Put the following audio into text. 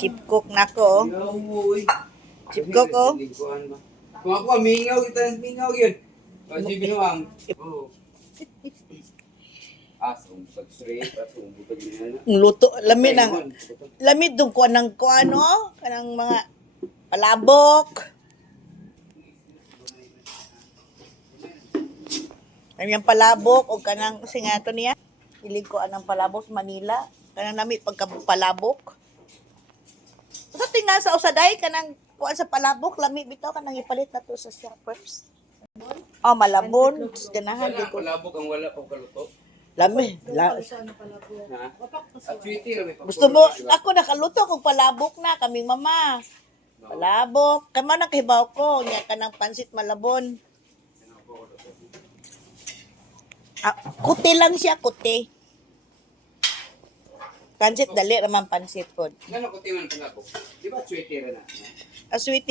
Chip cook na ko. Chip cook ko. Kung ako, mingaw kita, mingaw yun. Kasi binuang. Asong, pag-straight, asong, butag niya. Luto, lamid dong ko ng ano, kanang mga palabok. Kanang palabok o kanang singato niya. Hilig ko anang palabok sa Manila. Kanang nami pagkapalabok. Sa tinga sa usaday kanang kuan sa palabok lami bitaw kanang ipalit na to sa shoppers. Oh, malabon. Ganahan Wala, ko. palabok ang wala pang kaluto. Lami. Ha? At sweetie, may Gusto mo, ako nakaluto kung palabok na, kaming mama. Palabok. Kama na kahibaw ko, nga ka ng pansit malabon. Ah, kuti lang siya, kuti. Pansit, dali naman pansit po. Gano'n ko timan palabok? Di ba sweetie rin na? Ah, sweet